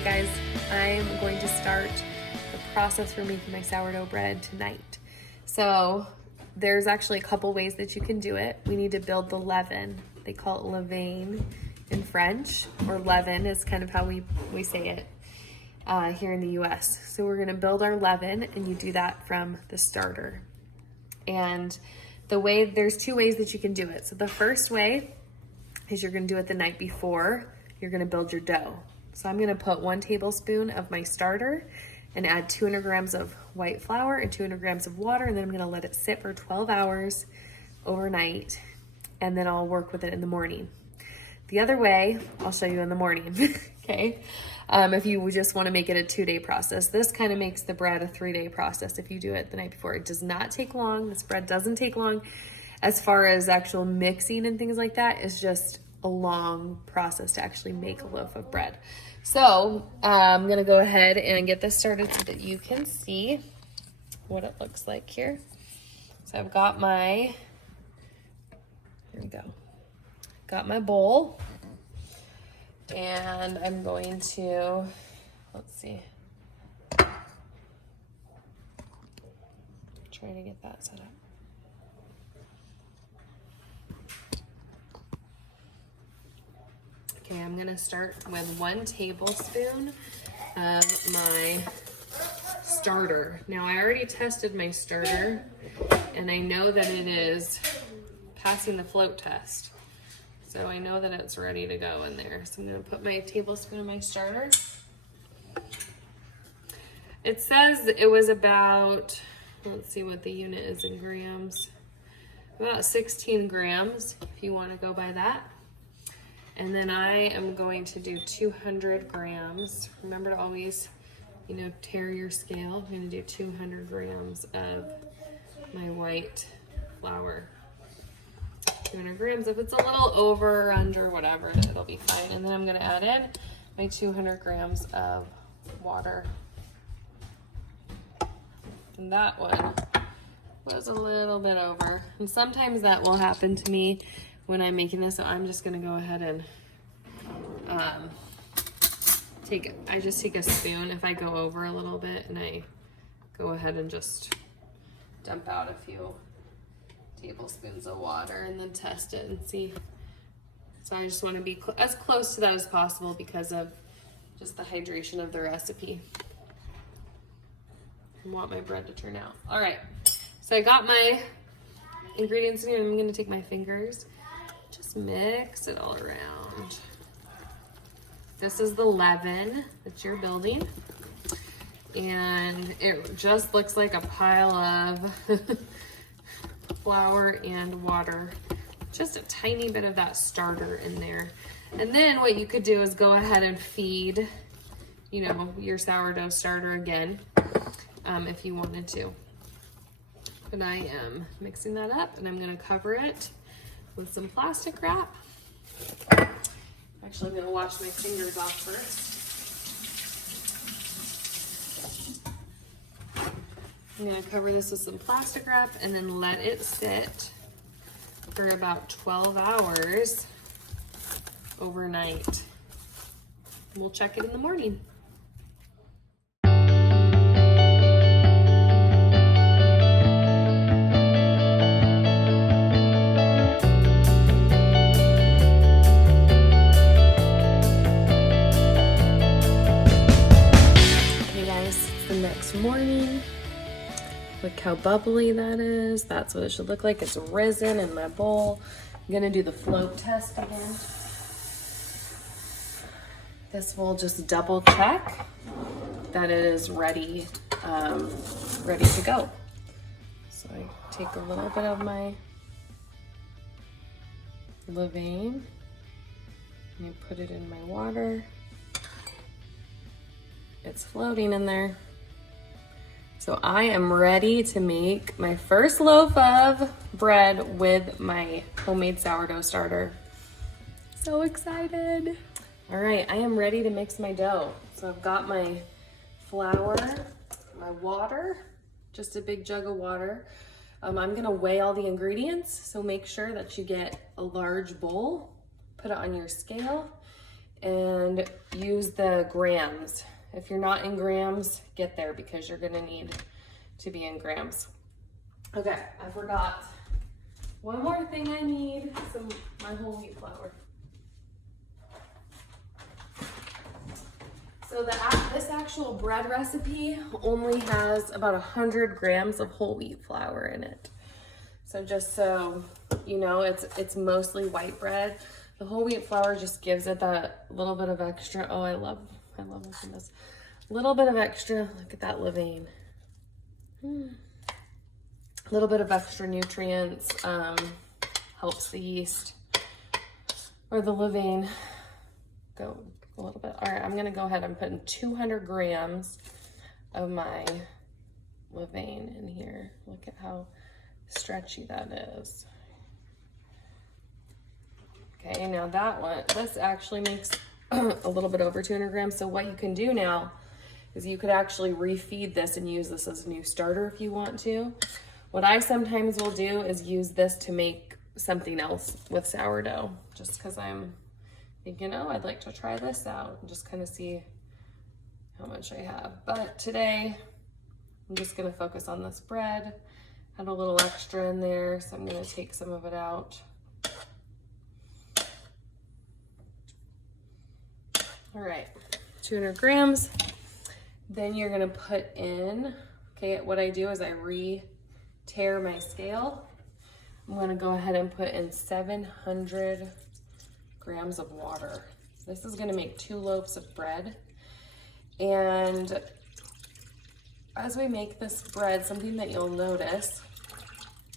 Hey guys, I'm going to start the process for making my sourdough bread tonight. So there's actually a couple ways that you can do it. We need to build the leaven. They call it levain in French, or leaven is kind of how we say it here in the US. So we're gonna build our leaven, and you do that from the starter. And there's two ways that you can do it. So the first way is you're gonna do it the night before you're gonna build your dough. So I'm gonna put 1 tablespoon of my starter and add 200 grams of white flour and 200 grams of water, and then I'm gonna let it sit for 12 hours overnight, and then I'll work with it in the morning. The other way, I'll show you in the morning, okay? If you just wanna make it a 2-day process. This kind of makes the bread a 3-day process if you do it the night before. It does not take long. This bread doesn't take long. As far as actual mixing and things like that, it's just a long process to actually make a loaf of bread. So I'm gonna go ahead and get this started so that you can see what it looks like here. So I've got here we go. Got my bowl, and I'm going to, let's see, try to get that set up. Okay, I'm gonna start with 1 tablespoon of my starter. Now I already tested my starter, and I know that it is passing the float test. So I know that it's ready to go in there. So I'm gonna put my tablespoon of my starter. It says it was about, let's see what the unit is in grams, about 16 grams if you wanna go by that. And then I am going to do 200 grams. Remember to always, tare your scale. I'm gonna do 200 grams of my white flour. 200 grams. If it's a little over or under, whatever, it'll be fine. And then I'm gonna add in my 200 grams of water. And that one was a little bit over. And sometimes that will happen to me when I'm making this, so I'm just gonna go ahead and I just take a spoon if I go over a little bit, and I go ahead and just dump out a few tablespoons of water and then test it and see. So I just wanna be as close to that as possible because of just the hydration of the recipe. I want my bread to turn out. All right, so I got my ingredients in here, and I'm gonna take my fingers, just mix it all around. This is the leaven that you're building, and it just looks like a pile of flour and water. Just a tiny bit of that starter in there. And then what you could do is go ahead and feed, your sourdough starter again, if you wanted to. But I am mixing that up, and I'm gonna cover it with some plastic wrap. Actually, I'm gonna wash my fingers off first. I'm gonna cover this with some plastic wrap and then let it sit for about 12 hours overnight. We'll check it in the morning. Morning. Look how bubbly that is. That's what it should look like. It's risen in my bowl. I'm gonna do the float test again. This will just double check that it is ready to go. So I take a little bit of my levain and I put it in my water. It's floating in there. So I am ready to make my first loaf of bread with my homemade sourdough starter. So excited. All right, I am ready to mix my dough. So I've got my flour, my water, just a big jug of water. I'm gonna weigh all the ingredients, so make sure that you get a large bowl, put it on your scale, and use the grams. If you're not in grams, get there because you're gonna need to be in grams. Okay, I forgot. One more thing I need, my whole wheat flour. So this actual bread recipe only has about 100 grams of whole wheat flour in it. So just so you know, it's mostly white bread. The whole wheat flour just gives it that little bit of extra. Oh, I love looking at this. Little bit of extra, look at that levain. A little bit of extra nutrients, helps the yeast or the levain go a little bit. All right, I'm gonna go ahead and put in 200 grams of my levain in here. Look at how stretchy that is. Okay, now this actually makes a little bit over 200 grams. So what you can do now is you could actually refeed this and use this as a new starter if you want to. What I sometimes will do is use this to make something else with sourdough, just because I'm thinking, oh, I'd like to try this out and just kind of see how much I have. But today, I'm just gonna focus on this bread. Had a little extra in there, so I'm gonna take some of it out. All right, 200 grams. Then you're gonna put in, okay, what I do is I re-tear my scale. I'm gonna go ahead and put in 700 grams of water. This is gonna make 2 loaves of bread. And as we make this bread, something that you'll notice,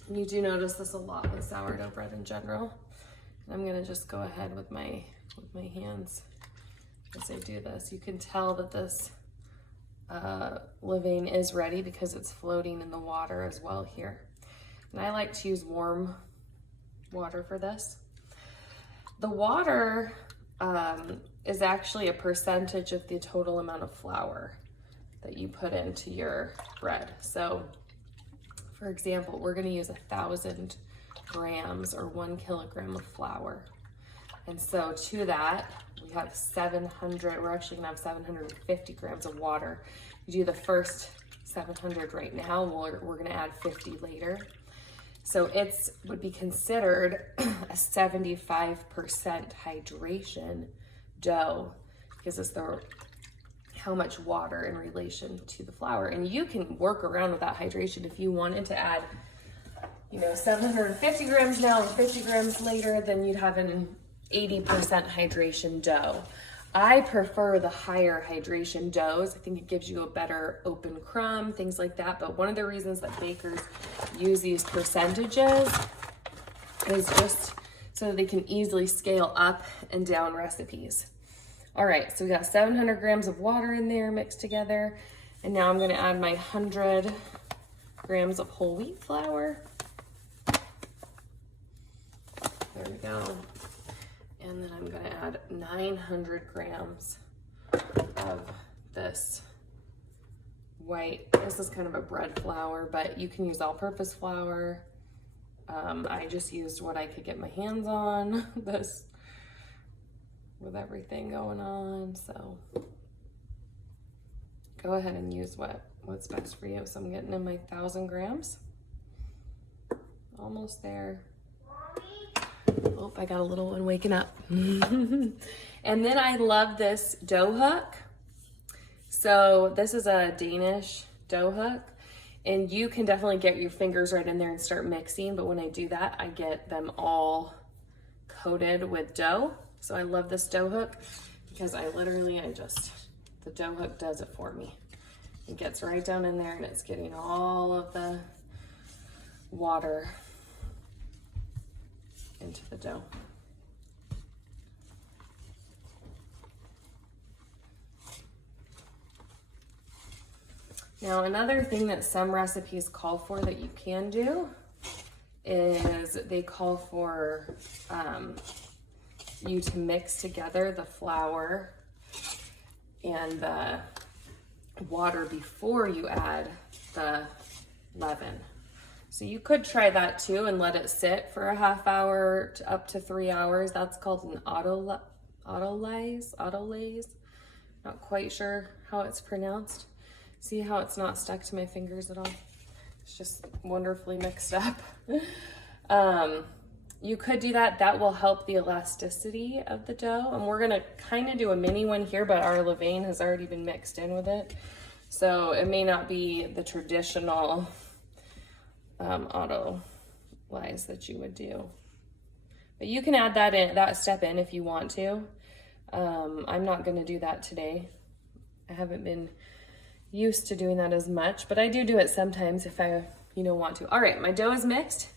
and you do notice this a lot with sourdough bread in general, I'm gonna just go ahead with my hands as I do this. You can tell that this levain is ready because it's floating in the water as well here. And I like to use warm water for this. The water is actually a percentage of the total amount of flour that you put into your bread. So for example, we're gonna use 1,000 grams or 1 kilogram of flour. And so to that, we have 700, we're actually gonna have 750 grams of water. You do the first 700 right now, we're gonna add 50 later. So it would be considered a 75% hydration dough because it's how much water in relation to the flour. And you can work around with that hydration if you wanted to add, 750 grams now and 50 grams later, then you'd have an 80% hydration dough. I prefer the higher hydration doughs. I think it gives you a better open crumb, things like that. But one of the reasons that bakers use these percentages is just so that they can easily scale up and down recipes. All right, so we got 700 grams of water in there mixed together. And now I'm gonna add my 100 grams of whole wheat flour. There we go. And then I'm gonna add 900 grams of this white. This is kind of a bread flour, but you can use all-purpose flour. I just used what I could get my hands on, this with everything going on. So go ahead and use what's best for you. So I'm getting in my 1,000 grams. Almost there. Oh, I got a little one waking up. And then I love this dough hook. So this is a Danish dough hook, and you can definitely get your fingers right in there and start mixing. But when I do that, I get them all coated with dough. So I love this dough hook because the dough hook does it for me. It gets right down in there and it's getting all of the water into the dough. Now, another thing that some recipes call for that you can do is they call for you to mix together the flour and the water before you add the leaven. So you could try that too and let it sit for a half hour to up to 3 hours. That's called an autolyse, not quite sure how it's pronounced. See how it's not stuck to my fingers at all? It's just wonderfully mixed up. You could do that. That will help the elasticity of the dough. And we're gonna kind of do a mini one here, but our levain has already been mixed in with it. So it may not be the traditional autolyse that you would do. But you can add that step in if you want to. I'm not gonna do that today. I haven't been used to doing that as much, but I do it sometimes if I, want to. All right, my dough is mixed.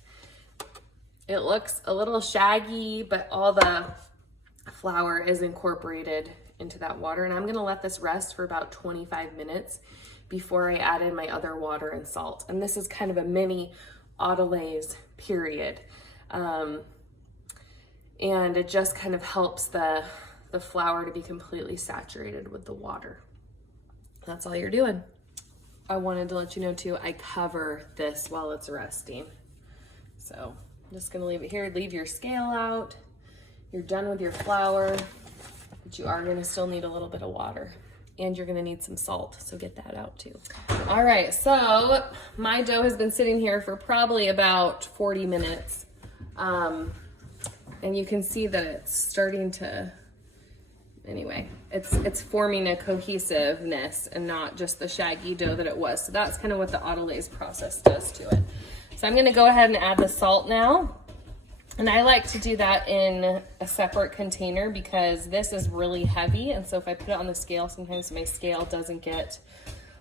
It looks a little shaggy, but all the flour is incorporated into that water. And I'm gonna let this rest for about 25 minutes before I add in my other water and salt. And this is kind of a mini autolyse period. And it just kind of helps the flour to be completely saturated with the water. That's all you're doing. I wanted to let you know too, I cover this while it's resting. So I'm just gonna leave it here, leave your scale out. You're done with your flour, but you are gonna still need a little bit of water, and you're gonna need some salt, so get that out too. All right, so my dough has been sitting here for probably about 40 minutes. And you can see that it's starting to, anyway, it's forming a cohesiveness and not just the shaggy dough that it was. So that's kind of what the autolyse process does to it. So I'm gonna go ahead and add the salt now. And I like to do that in a separate container because this is really heavy. And so if I put it on the scale, sometimes my scale doesn't get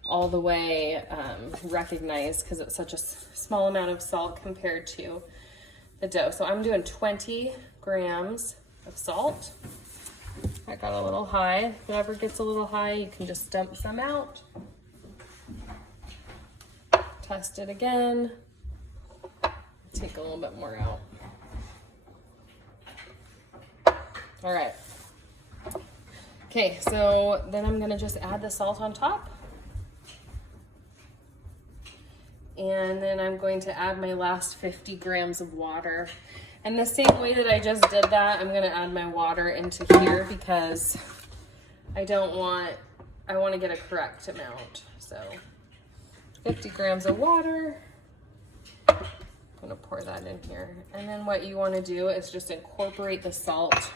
all the way recognized because it's such a small amount of salt compared to the dough. So I'm doing 20 grams of salt. I got a little high. Whatever gets a little high, you can just dump some out. Test it again. Take a little bit more out. All right. Okay, so then I'm gonna just add the salt on top. And then I'm going to add my last 50 grams of water. And the same way that I just did that, I'm gonna add my water into here because I want to get a correct amount. So 50 grams of water. I'm gonna pour that in here. And then what you wanna do is just incorporate the salt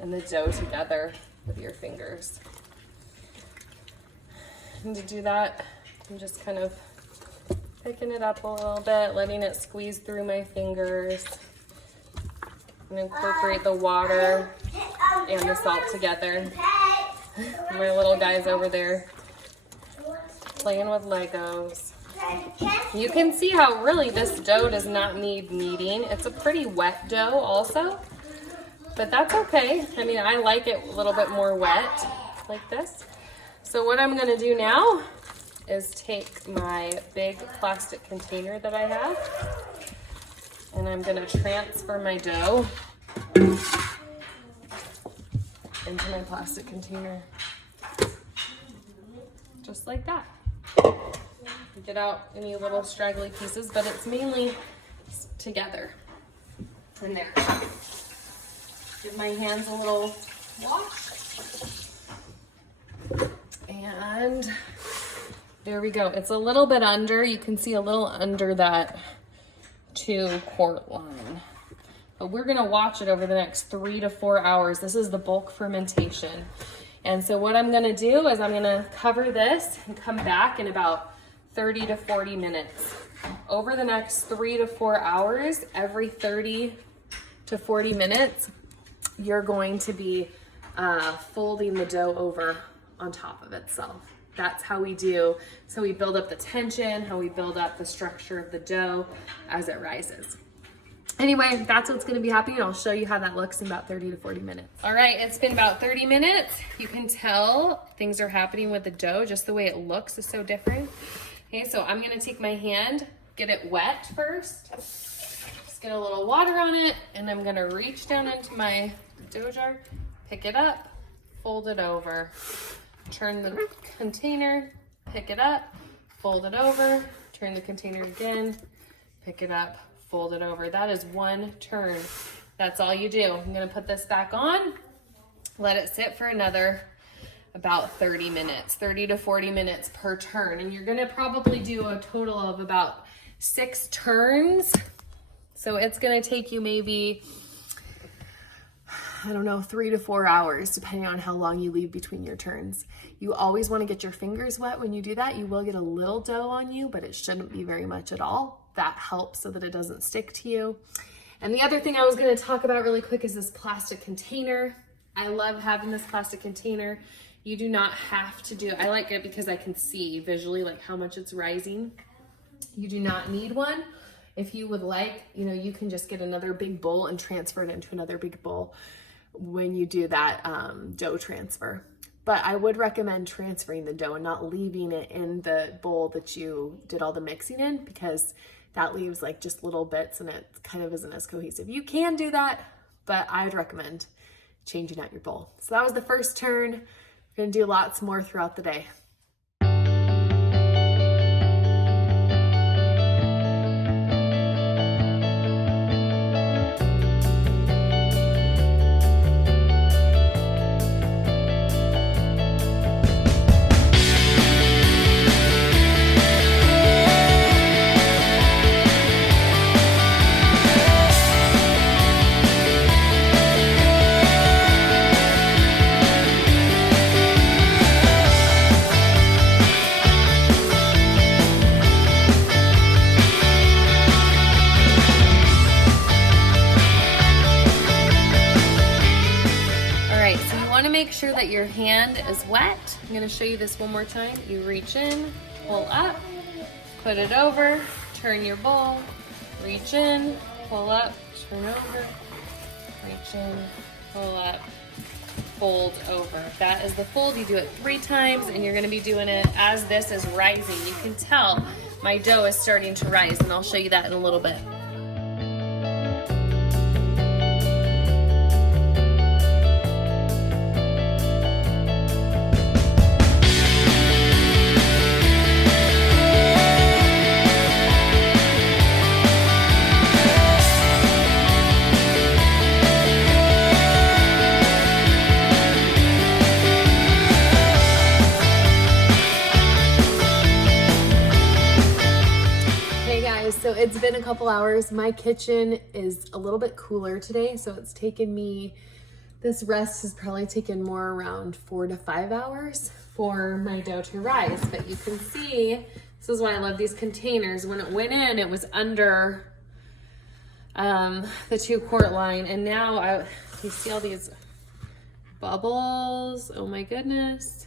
and the dough together with your fingers. And to do that, I'm just kind of picking it up a little bit, letting it squeeze through my fingers. And incorporate the water and the salt together. My little guy's over there playing with Legos. You can see how really this dough does not need kneading. It's a pretty wet dough also, but that's okay. I mean, I like it a little bit more wet like this. So what I'm gonna do now is take my big plastic container that I have, and I'm gonna transfer my dough into my plastic container. Just like that. Get out any little straggly pieces, but it's mainly together in there. Give my hands a little wash. And there we go. It's a little bit under. You can see a little under that 2-quart line. But we're gonna watch it over the next 3 to 4 hours. This is the bulk fermentation. And so what I'm gonna do is I'm gonna cover this and come back in about 30 to 40 minutes. Over the next 3 to 4 hours, every 30 to 40 minutes, you're going to be folding the dough over on top of itself. That's how we do. So we build up the tension, how we build up the structure of the dough as it rises. Anyway, that's what's gonna be happening. I'll show you how that looks in about 30 to 40 minutes. All right, it's been about 30 minutes. You can tell things are happening with the dough. Just the way it looks is so different. Okay, so I'm gonna take my hand, get it wet first. Just get a little water on it, and I'm gonna reach down into my dough jar, pick it up, fold it over, turn the container, pick it up, fold it over, turn the container again, pick it up, fold it over. That is one turn. That's all you do. I'm gonna put this back on Let it sit for another about 30 minutes, 30 to 40 minutes per turn. And you're gonna probably do a total of about 6 turns. So it's gonna take you maybe, I don't know, 3 to 4 hours, depending on how long you leave between your turns. You always wanna get your fingers wet when you do that. You will get a little dough on you, but it shouldn't be very much at all. That helps so that it doesn't stick to you. And the other thing I was gonna talk about really quick is this plastic container. I love having this plastic container. You do not have to do, I like it because I can see visually like how much it's rising. You do not need one. If you would like, you know, you can just get another big bowl and transfer it into another big bowl when you do that dough transfer. But I would recommend transferring the dough and not leaving it in the bowl that you did all the mixing in, because that leaves like just little bits and it kind of isn't as cohesive. You can do that, but I'd recommend changing out your bowl. So that was the first turn. We're gonna do lots more throughout the day. Make sure that your hand is wet. I'm going to show you this one more time. You reach in, pull up, put it over, turn your bowl, reach in, pull up, turn over, reach in, pull up, fold over. That is the fold. You do it 3 times and you're going to be doing it as this is rising. You can tell my dough is starting to rise, and I'll show you that in a little bit. So it's been a couple hours. My kitchen is a little bit cooler today, so it's taken me, this rest has probably taken more around 4 to 5 hours for my dough to rise. But you can see, this is why I love these containers. When it went in, it was under the 2-quart line, and now you see all these bubbles. Oh my goodness,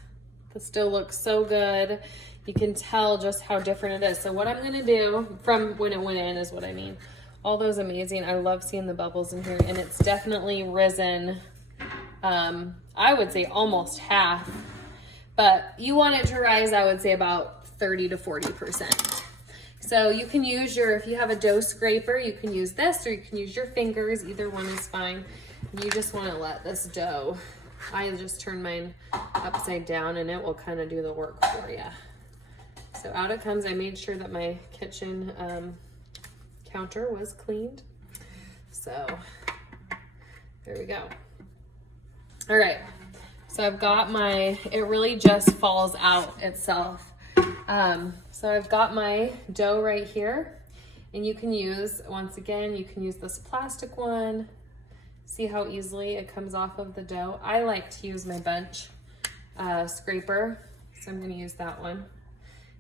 this dough looks so good. You can tell just how different it is. So what I'm gonna do from when it went in is what I mean. All those amazing, I love seeing the bubbles in here, and it's definitely risen, I would say almost half, but you want it to rise, I would say about 30 to 40%. So you can use if you have a dough scraper, you can use this, or you can use your fingers, either one is fine. You just wanna let this dough, I just turn mine upside down and it will kind of do the work for you. So out it comes. I made sure that my kitchen counter was cleaned. So there we go. All right, so I've got it really just falls out itself. So I've got my dough right here, and you can use, once again, you can use this plastic one. See how easily it comes off of the dough. I like to use my bench scraper, so I'm gonna use that one.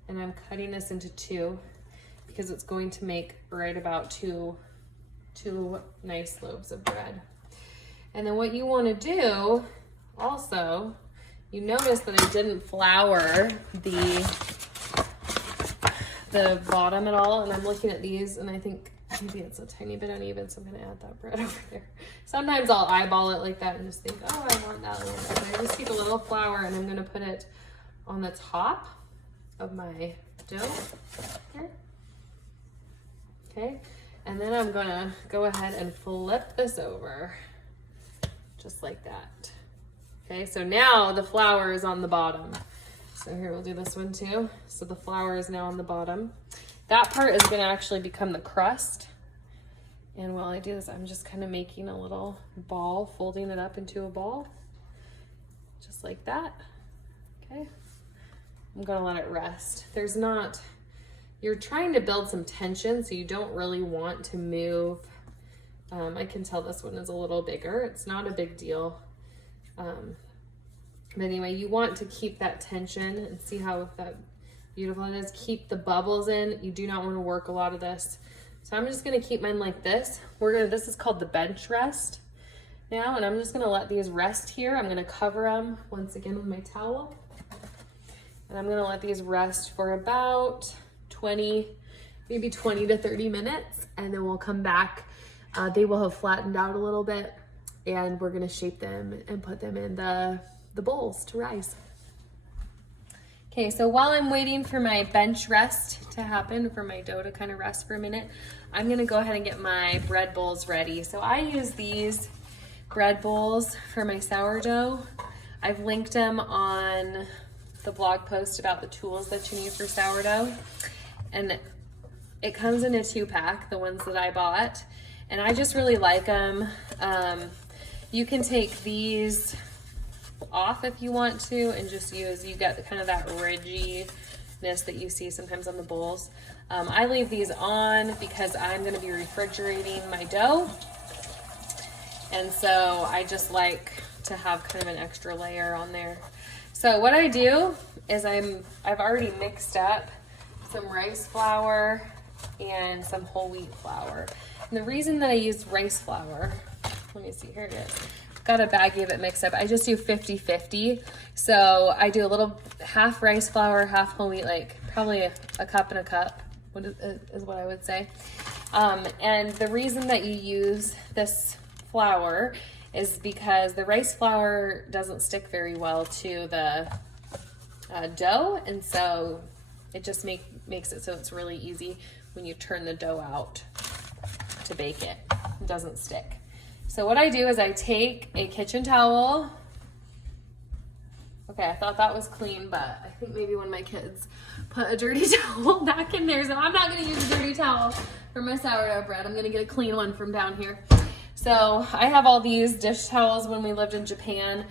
And I'm cutting this into 2 because it's going to make right about two nice loaves of bread. And then what you want to do also, you notice that I didn't flour the bottom at all, and I'm looking at these and I think maybe it's a tiny bit uneven, so I'm gonna add that bread over there. Sometimes I'll eyeball it like that and just think, oh, I want that a little bit. I just keep a little flour and I'm gonna put it on the top of my dough here. Okay, and then I'm gonna go ahead and flip this over just like that. Okay, so now the flour is on the bottom. So here, we'll do this one too. So the flour is now on the bottom. That part is gonna actually become the crust. And while I do this, I'm just kind of making a little ball, folding it up into a ball. just like that. Okay, I'm gonna let it rest. You're trying to build some tension, so you don't really want to move. I can tell this one is a little bigger. It's not a big deal. But anyway, you want to keep that tension and see how that beautiful it is. Keep the bubbles in. You do not want to work a lot of this. So I'm just gonna keep mine like this. This is called the bench rest now, and I'm just gonna let these rest here. I'm gonna cover them once again with my towel. And I'm gonna let these rest for about maybe 20 to 30 minutes, and then we'll come back. They will have flattened out a little bit, and we're gonna shape them and put them in the bowls to rise. Okay, so while I'm waiting for my bench rest to happen, for my dough to kind of rest for a minute, I'm gonna go ahead and get my bread bowls ready. So I use these bread bowls for my sourdough. I've linked them on the blog post about the tools that you need for sourdough. And it comes in a 2-pack, the ones that I bought. And I just really like them. You can take these off if you want to and just you get kind of that ridginess that you see sometimes on the bowls. I leave these on because I'm gonna be refrigerating my dough. And so I just like to have kind of an extra layer on there. So what I do is I've already mixed up some rice flour and some whole wheat flour. And the reason that I use rice flour, let me see, here it is. I've got a baggie of it mixed up. I just do 50-50. So I do a little half rice flour, half whole wheat, like probably a cup and a cup, is what I would say. And the reason that you use this flour is because the rice flour doesn't stick very well to the dough, and so it just makes it so it's really easy when you turn the dough out to bake it. It doesn't stick. So what I do is I take a kitchen towel. Okay, I thought that was clean, but I think maybe one of my kids put a dirty towel back in there, so I'm not gonna use a dirty towel for my sourdough bread. I'm gonna get a clean one from down here. So I have all these dish towels when we lived in Japan.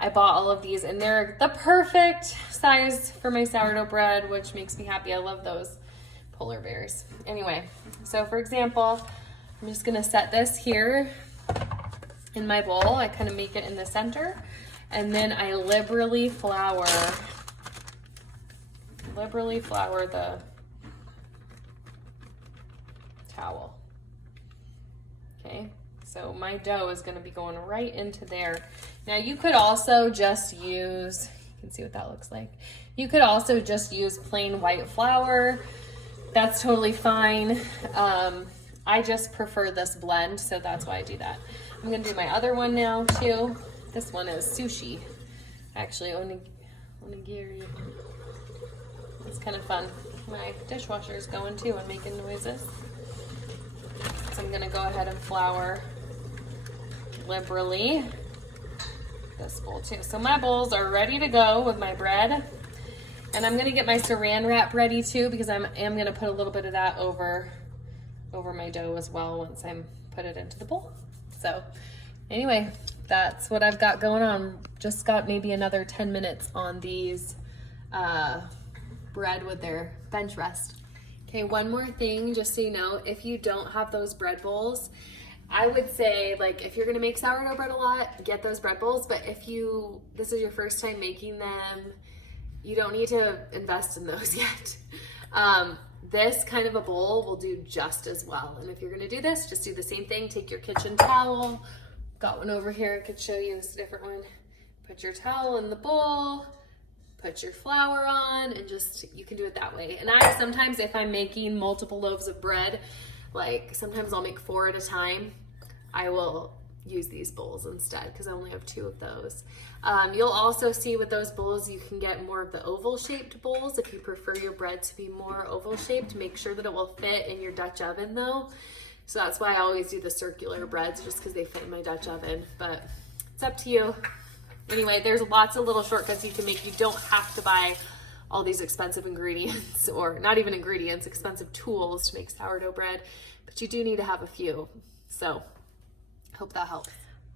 I bought all of these, and they're the perfect size for my sourdough bread, which makes me happy. I love those polar bears. Anyway, so for example, I'm just gonna set this here in my bowl. I kind of make it in the center, and then I liberally flour the towel. Okay, so my dough is gonna be going right into there. Now you could also just use, you can see what that looks like. You could also just use plain white flour. That's totally fine. I just prefer this blend, so that's why I do that. I'm gonna do my other one now too. This one is sushi. Actually, onigiri. It's kind of fun. My dishwasher is going too and making noises. So I'm gonna go ahead and flour liberally this bowl too. So my bowls are ready to go with my bread. And I'm gonna get my saran wrap ready too, because I am gonna put a little bit of that over my dough as well once I put it into the bowl. So anyway, that's what I've got going on. Just got maybe another 10 minutes on these bread with their bench rest. Okay, one more thing, just so you know, if you don't have those bread bowls, I would say, like, if you're gonna make sourdough bread a lot, get those bread bowls. But if this is your first time making them, you don't need to invest in those yet. This kind of a bowl will do just as well. And if you're gonna do this, just do the same thing. Take your kitchen towel. Got one over here, I could show you, this is a different one. Put your towel in the bowl, put your flour on, and you can do it that way. And I sometimes, if I'm making multiple loaves of bread, like sometimes I'll make 4 at a time, I will use these bowls instead because I only have 2 of those. You'll also see with those bowls, you can get more of the oval shaped bowls if you prefer your bread to be more oval shaped. Make sure that it will fit in your Dutch oven though. So that's why I always do the circular breads, just because they fit in my Dutch oven, but it's up to you. Anyway, there's lots of little shortcuts you can make. You don't have to buy all these expensive ingredients, or not even ingredients, expensive tools to make sourdough bread, but you do need to have a few. So hope that helps.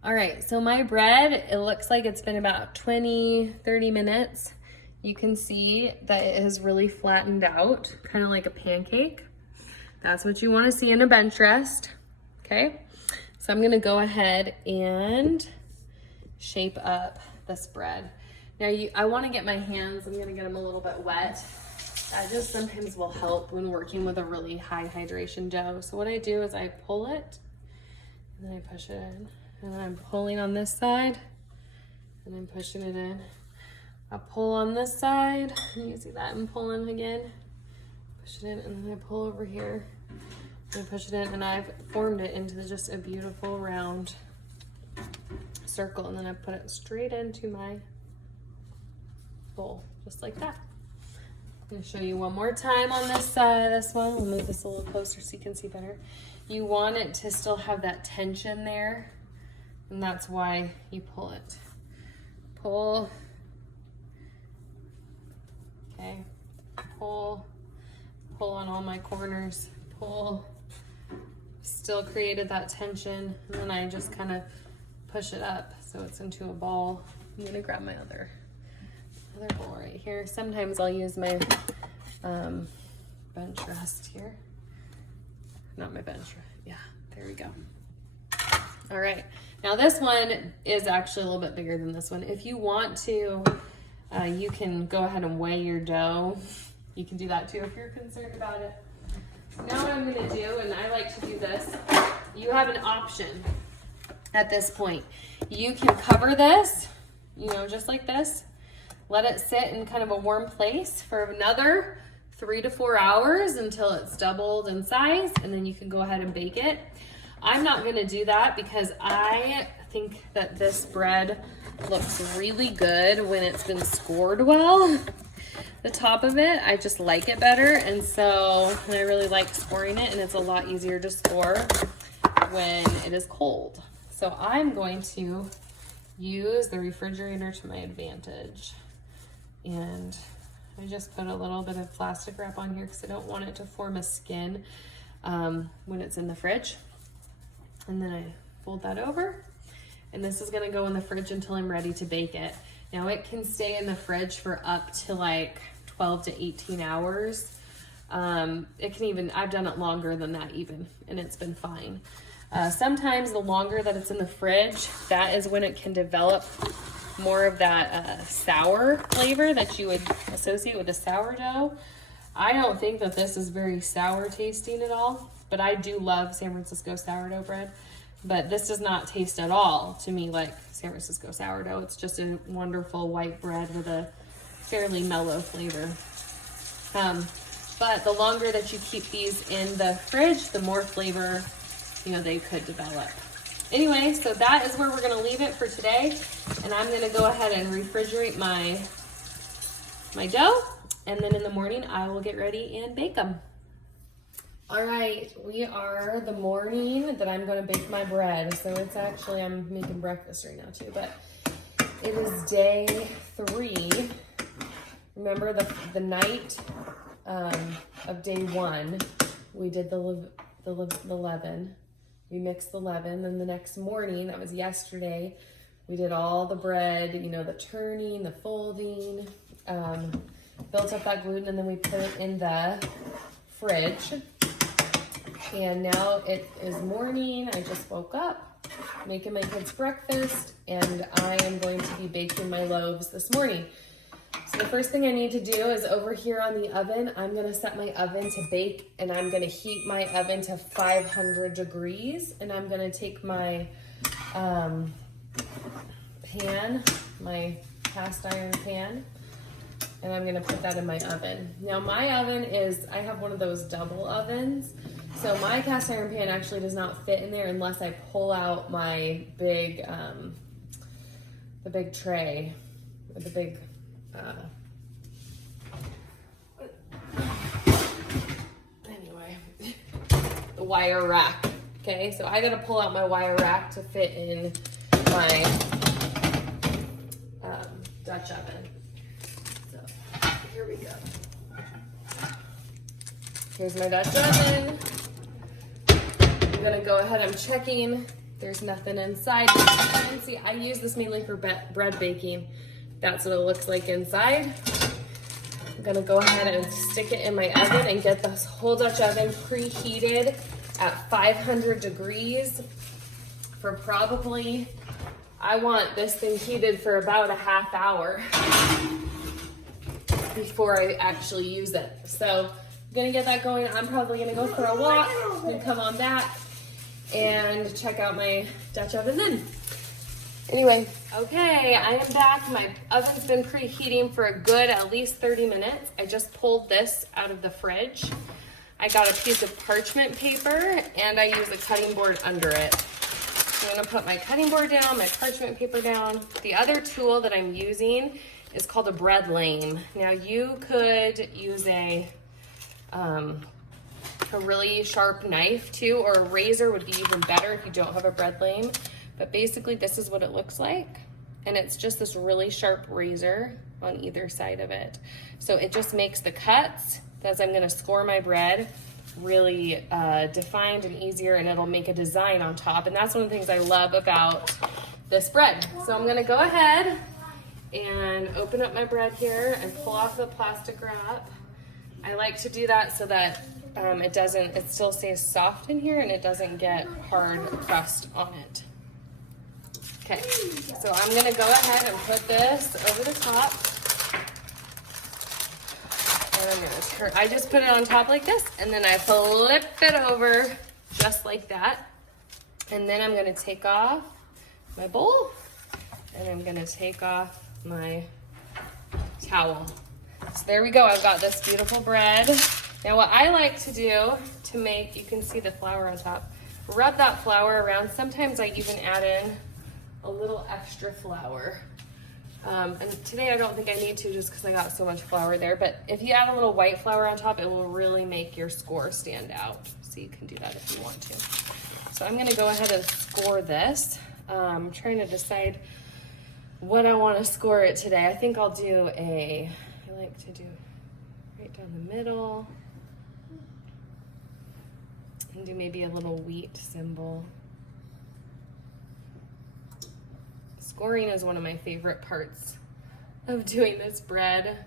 All right, so my bread, it looks like it's been about 20, 30 minutes. You can see that it has really flattened out, kind of like a pancake. That's what you want to see in a bench rest, okay? So I'm gonna go ahead and shape up this bread. Now I wanna get my hands, I'm gonna get them a little bit wet. That just sometimes will help when working with a really high hydration dough. So what I do is I pull it, and then I push it in. And then I'm pulling on this side, and I'm pushing it in. I pull on this side, and you see that I'm pulling again. Push it in, and then I pull over here, and I push it in, and I've formed it into just a beautiful round circle, and then I put it straight into my bowl, just like that. I'm gonna show you one more time on this side of this one. We'll move this a little closer so you can see better. You want it to still have that tension there, and that's why you pull it. Pull, okay, pull on all my corners, pull, still created that tension, and then I just kind of push it up so it's into a ball. I'm gonna grab my other bowl right here. Sometimes I'll use my bench rest here. Not my bench rest, yeah, there we go. All right, now this one is actually a little bit bigger than this one. If you want to, you can go ahead and weigh your dough. You can do that too if you're concerned about it. Now what I'm gonna do, and I like to do this, you have an option at this point. You can cover this, you know, just like this. Let it sit in kind of a warm place for another 3 to 4 hours until it's doubled in size, and then you can go ahead and bake it. I'm not gonna do that because I think that this bread looks really good when it's been scored well. The top of it, I just like it better, and I really like scoring it, and it's a lot easier to score when it is cold. So I'm going to use the refrigerator to my advantage. And I just put a little bit of plastic wrap on here because I don't want it to form a skin when it's in the fridge. And then I fold that over, and this is gonna go in the fridge until I'm ready to bake it. Now it can stay in the fridge for up to like 12 to 18 hours. It can even, I've done it longer than that even, and it's been fine. Sometimes the longer that it's in the fridge, that is when it can develop more of that sour flavor that you would associate with a sourdough. I don't think that this is very sour tasting at all, but I do love San Francisco sourdough bread. But this does not taste at all to me like San Francisco sourdough. It's just a wonderful white bread with a fairly mellow flavor. But the longer that you keep these in the fridge, the more flavor, you know, they could develop. Anyway, so that is where we're gonna leave it for today. And I'm gonna go ahead and refrigerate my dough. And then in the morning, I will get ready and bake them. All right, we are the morning that I'm gonna bake my bread. So it's actually, I'm making breakfast right now too, but it is day 3. Remember the night of day 1, we did the leaven. We mixed the leaven, then the next morning, that was yesterday, we did all the bread, you know, the turning, the folding, built up that gluten, and then we put it in the fridge. And now it is morning. I just woke up, making my kids breakfast, and I am going to be baking my loaves this morning. So the first thing I need to do is over here on the oven, I'm gonna set my oven to bake, and I'm gonna heat my oven to 500 degrees, and I'm gonna take my pan, my cast iron pan, and I'm gonna put that in my oven. Now my oven is, I have one of those double ovens, so my cast iron pan actually does not fit in there unless I pull out my big, the big tray, or the big, anyway, the wire rack. Okay, so I gotta pull out my wire rack to fit in my Dutch oven. So here we go. Here's my Dutch oven. I'm gonna go ahead, I'm checking There's nothing inside. You can see I use this mainly for bread baking. That's what it looks like inside. I'm gonna go ahead and stick it in my oven and get this whole Dutch oven preheated at 500 degrees for probably, I want this thing heated for about a half hour before I actually use it. So I'm gonna get that going. I'm probably gonna go for a walk and come on back and check out my Dutch oven then. Anyway, okay, I am back. My oven's been preheating for a good at least 30 minutes. I just pulled this out of the fridge. I got a piece of parchment paper and I use a cutting board under it. So I'm gonna put my cutting board down, my parchment paper down. The other tool that I'm using is called a bread lame. Now you could use a really sharp knife too, or a razor would be even better if you don't have a bread lame. But basically this is what it looks like. And it's just this really sharp razor on either side of it. So it just makes the cuts as I'm gonna score my bread really defined and easier, and it'll make a design on top. And that's one of the things I love about this bread. So I'm gonna go ahead and open up my bread here and pull off the plastic wrap. I like to do that so that it still stays soft in here and it doesn't get hard crust on it. Okay, so I'm gonna go ahead and put this over the top. And I'm gonna turn, I just put it on top like this, and then I flip it over just like that. And then I'm gonna take off my bowl, and I'm gonna take off my towel. So there we go, I've got this beautiful bread. Now what I like to do to make, you can see the flour on top, rub that flour around. Sometimes I even add in a little extra flour. And today I don't think I need to just because I got so much flour there, but if you add a little white flour on top, it will really make your score stand out. So you can do that if you want to. So I'm gonna go ahead and score this. I'm trying to decide what I want to score it today. I think I'll do I like to do right down the middle and do maybe a little wheat symbol. Scoring is one of my favorite parts of doing this bread.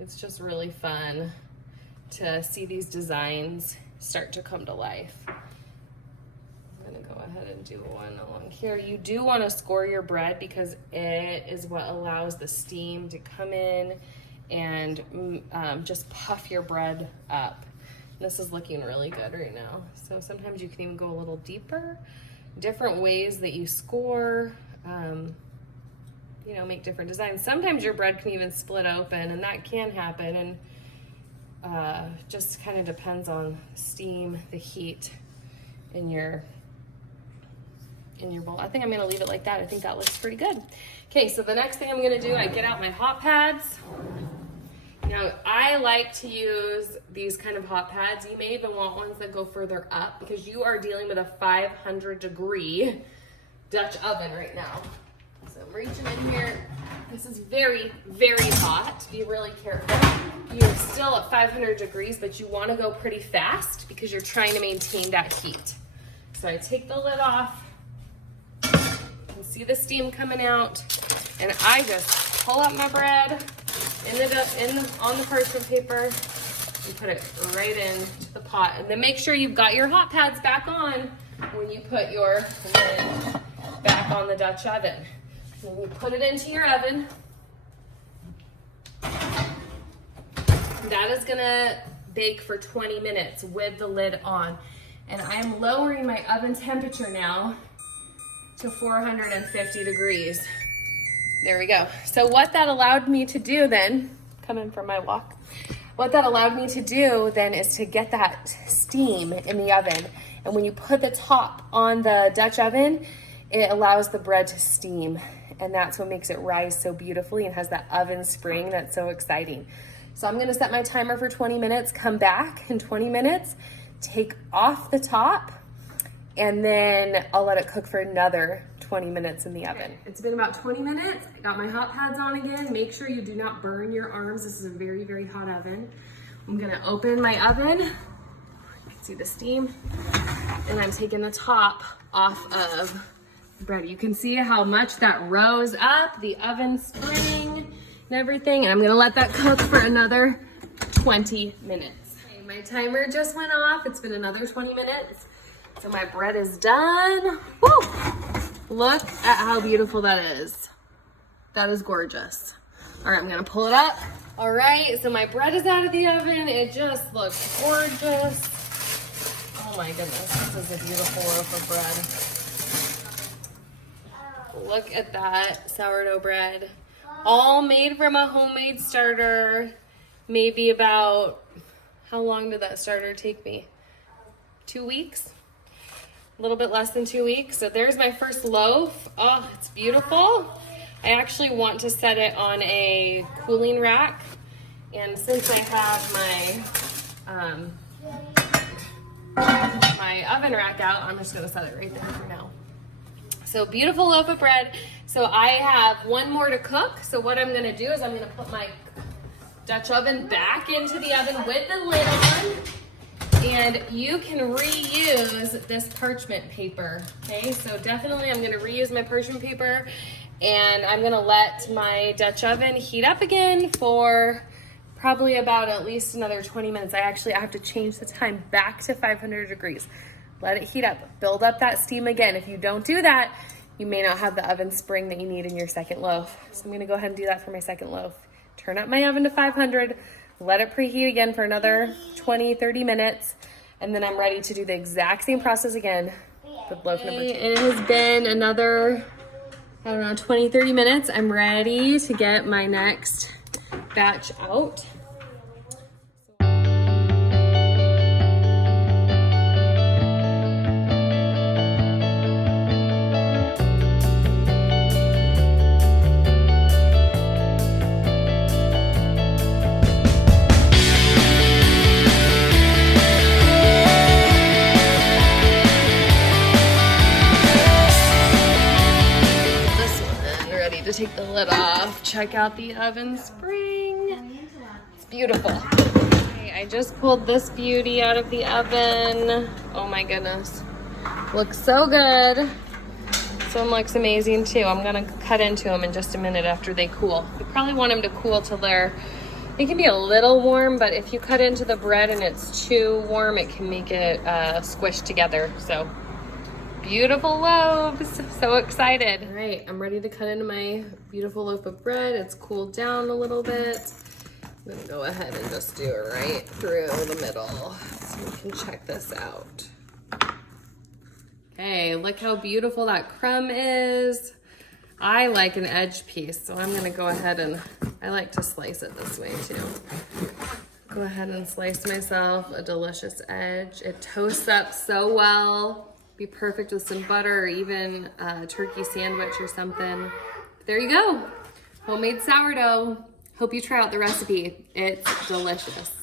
It's just really fun to see these designs start to come to life. I'm gonna go ahead and do one along here. You do want to score your bread because it is what allows the steam to come in and just puff your bread up. This is looking really good right now. So sometimes you can even go a little deeper. Different ways that you score, you know, make different designs. Sometimes your bread can even split open, and that can happen, and just kind of depends on steam, the heat in your bowl. I think I'm gonna leave it like that. I think that looks pretty good. Okay, so the next thing I'm gonna do, I get out my hot pads. Now, I like to use these kind of hot pads. You may even want ones that go further up because you are dealing with a 500-degree Dutch oven right now. So I'm reaching in here. This is very, very hot. Be really careful. You're still at 500 degrees, but you want to go pretty fast because you're trying to maintain that heat. So I take the lid off. You can see the steam coming out, and I just pull up my bread on the parchment paper and put it right into the pot. And then make sure you've got your hot pads back on when you put your lid back on the Dutch oven. Then you put it into your oven. That is gonna bake for 20 minutes with the lid on. And I am lowering my oven temperature now to 450 degrees. There we go. So what that allowed me to do then, coming from my walk, what that allowed me to do then is to get that steam in the oven. And when you put the top on the Dutch oven, it allows the bread to steam. And that's what makes it rise so beautifully and has that oven spring that's so exciting. So I'm gonna set my timer for 20 minutes, come back in 20 minutes, take off the top, and then I'll let it cook for another 20 minutes in the oven. It's been about 20 minutes. I got my hot pads on again. Make sure you do not burn your arms. This is a very, very hot oven. I'm gonna open my oven See the steam? And I'm taking the top off of the bread. You can see how much that rose up, the oven spring and everything. And I'm gonna let that cook for another 20 minutes. Okay, my timer just went off. It's been another 20 minutes. So my bread is done. Woo! Look at how beautiful that is. That is gorgeous. All right, I'm gonna pull it up. All right, so my bread is out of the oven. It just looks gorgeous. Oh my goodness, this is a beautiful loaf of bread. Look at that sourdough bread. All made from a homemade starter. Maybe about, how long did that starter take me? 2 weeks? A little bit less than 2 weeks. So there's my first loaf. Oh, it's beautiful. I actually want to set it on a cooling rack. And since I have my oven rack out, I'm just gonna set it right there for now. So beautiful loaf of bread. So I have one more to cook. So what I'm gonna do is I'm gonna put my Dutch oven back into the oven with the lid on. And you can reuse this parchment paper, okay? So definitely I'm gonna reuse my parchment paper, and I'm gonna let my Dutch oven heat up again for probably about at least another 20 minutes. I have to change the time back to 500 degrees. Let it heat up, build up that steam again. If you don't do that, you may not have the oven spring that you need in your second loaf. So I'm gonna go ahead and do that for my second loaf. Turn up my oven to 500, let it preheat again for another 20, 30 minutes, and then I'm ready to do the exact same process again with loaf number 2. It has been another, 20, 30 minutes. I'm ready to get my next batch out. To take the lid off. Check out the oven spring. It's beautiful. Okay, I just pulled this beauty out of the oven. Oh my goodness. Looks so good. This one looks amazing too. I'm gonna cut into them in just a minute after they cool. You probably want them to cool till they can be a little warm, but if you cut into the bread and it's too warm, it can make it squish together. So beautiful loaves, so excited. All right, I'm ready to cut into my beautiful loaf of bread. It's cooled down a little bit. I'm gonna go ahead and just do it right through the middle so we can check this out. Okay, look how beautiful that crumb is. I like an edge piece, so I'm gonna go ahead and, I like to slice it this way too. Go ahead and slice myself a delicious edge. It toasts up so well. Be perfect with some butter or even a turkey sandwich or something. There you go. Homemade sourdough. Hope you try out the recipe. It's delicious.